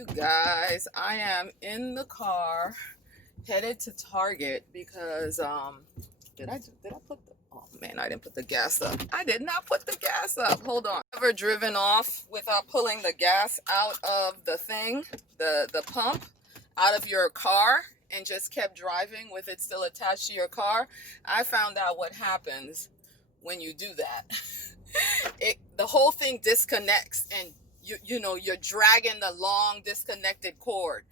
You guys, I am in the car headed to Target because did I put the oh man, I didn't put the gas up. I did not put the gas up. Hold on. Ever driven off without pulling the gas out of the thing, the pump out of your car and just kept driving with it still attached to your car? I found out what happens when you do that. The whole thing disconnects and you're dragging the long disconnected cord,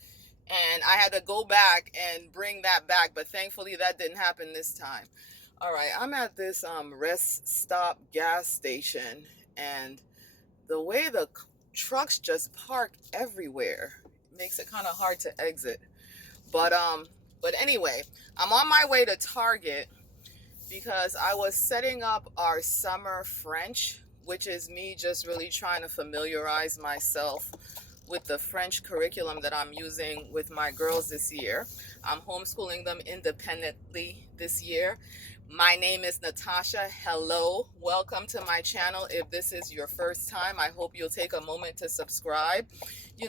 and I had to go back and bring that back, but thankfully that didn't happen this time. All right, I'm at this rest stop gas station, and the way the trucks just park everywhere makes it kind of hard to exit. But anyway, I'm on my way to Target because I was setting up our summer French, which is me just really trying to familiarize myself with the French curriculum that I'm using with my girls this year. I'm homeschooling them independently this year. My name is Natacha. Hello, welcome to my channel. If this is your first time, I hope you'll take a moment to subscribe.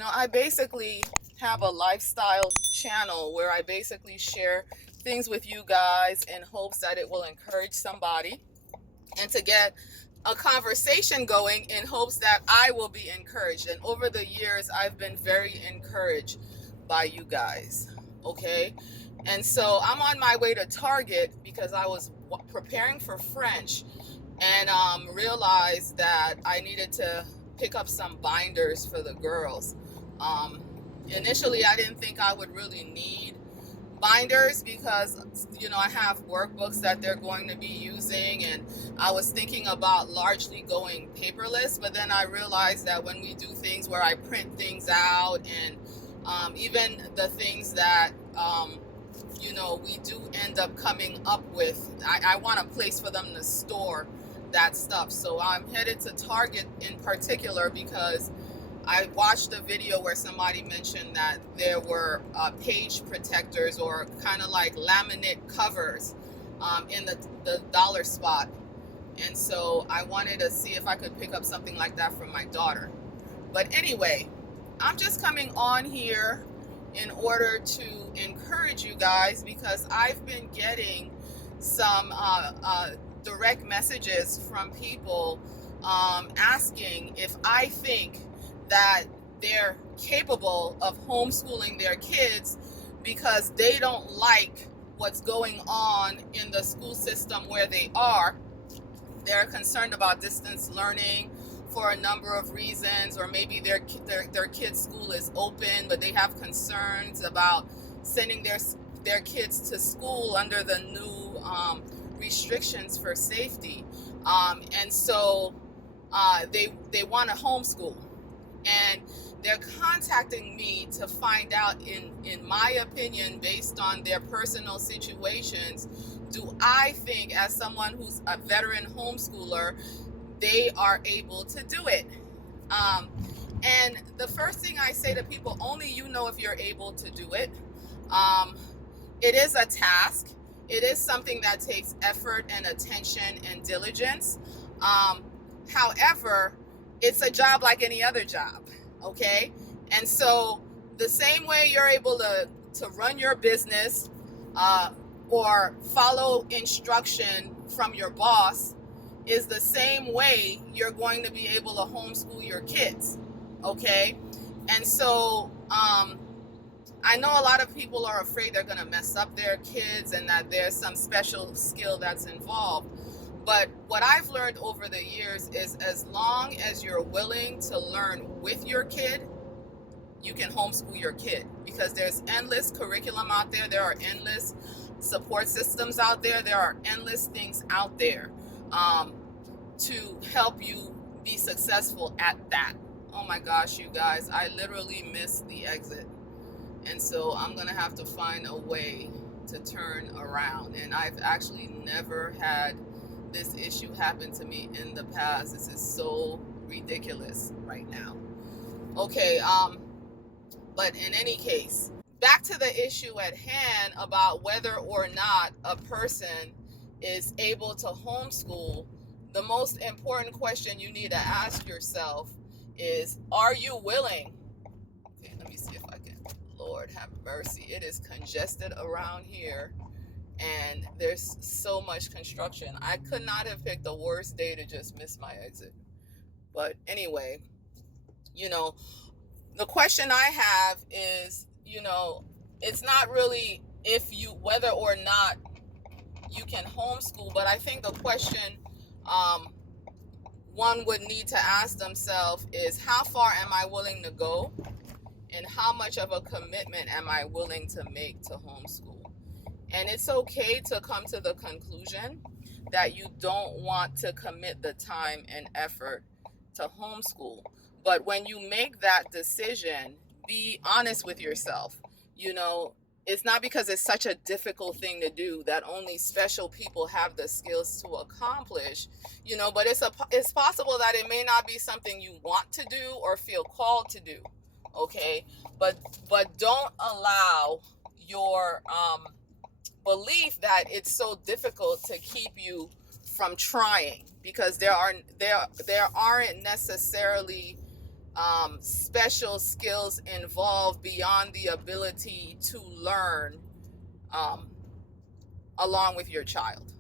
I basically have a lifestyle channel where I basically share things with you guys in hopes that it will encourage somebody and to get a conversation going in hopes that I will be encouraged. And over the years, I've been very encouraged by you guys. Okay. And so I'm on my way to Target because I was preparing for French and realized that I needed to pick up some binders for the girls. Initially, I didn't think I would really need binders because I have workbooks that they're going to be using, and I was thinking about largely going paperless, but then I realized that when we do things where I print things out and even the things that we do end up coming up with, I want a place for them to store that stuff. So I'm headed to Target in particular because I watched a video where somebody mentioned that there were page protectors or kind of like laminate covers in the dollar spot. And so I wanted to see if I could pick up something like that for my daughter. But anyway, I'm just coming on here in order to encourage you guys because I've been getting some direct messages from people asking if I think that they're capable of homeschooling their kids because they don't like what's going on in the school system where they are. They're concerned about distance learning for a number of reasons, or maybe their kids' school is open, but they have concerns about sending their kids to school under the new restrictions for safety, and so they want to homeschool. And they're contacting me to find out, in my opinion, based on their personal situations, do I think, as someone who's a veteran homeschooler, they are able to do it? And the first thing I say to people, only you know if you're able to do it. It is a task. It is something that takes effort and attention and diligence. However, it's a job like any other job, okay? And so the same way you're able to run your business or follow instruction from your boss is the same way you're going to be able to homeschool your kids, okay? And so I know a lot of people are afraid they're going to mess up their kids and that there's some special skill that's involved. But what I've learned over the years is as long as you're willing to learn with your kid, you can homeschool your kid, because there's endless curriculum out there. There are endless support systems out there. There are endless things out there to help you be successful at that. Oh my gosh, you guys, I literally missed the exit. And so I'm going to have to find a way to turn around. And I've actually never had this issue happened to me in the past. This is so ridiculous right now. Okay, but in any case, back to the issue at hand about whether or not a person is able to homeschool. The most important question you need to ask yourself is, are you willing? Okay, let me mercy. It is congested around here, and there's so much construction. I could not have picked a worse day to just miss my exit. But anyway, you know, the question I have is, it's not really whether or not you can homeschool, but I think the question one would need to ask themselves is, how far am I willing to go, and how much of a commitment am I willing to make to homeschool? And it's okay to come to the conclusion that you don't want to commit the time and effort to homeschool. But when you make that decision, be honest with yourself. It's not because it's such a difficult thing to do that only special people have the skills to accomplish, but it's possible that it may not be something you want to do or feel called to do. Okay. But don't allow your belief that it's so difficult to keep you from trying, because there aren't necessarily special skills involved beyond the ability to learn along with your child,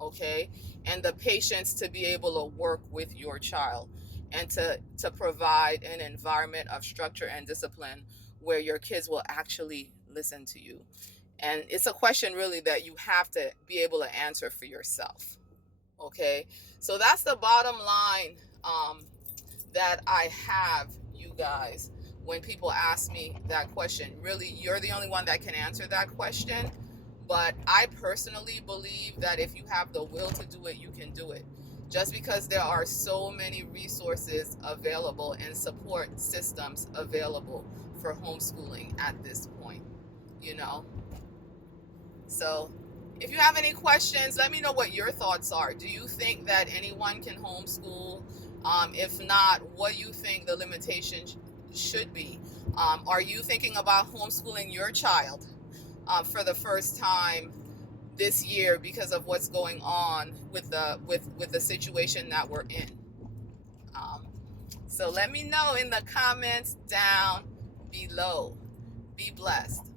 okay? And the patience to be able to work with your child, and to provide an environment of structure and discipline where your kids will actually listen to you. And it's a question really that you have to be able to answer for yourself, okay? So that's the bottom line that I have, you guys, when people ask me that question. Really, you're the only one that can answer that question. But I personally believe that if you have the will to do it, you can do it. Just because there are so many resources available and support systems available for homeschooling at this point, So if you have any questions, let me know what your thoughts are. Do you think that anyone can homeschool? If not, what do you think the limitations should be? Are you thinking about homeschooling your child for the first time this year because of what's going on with the situation that we're in? So let me know in the comments down below. Be blessed.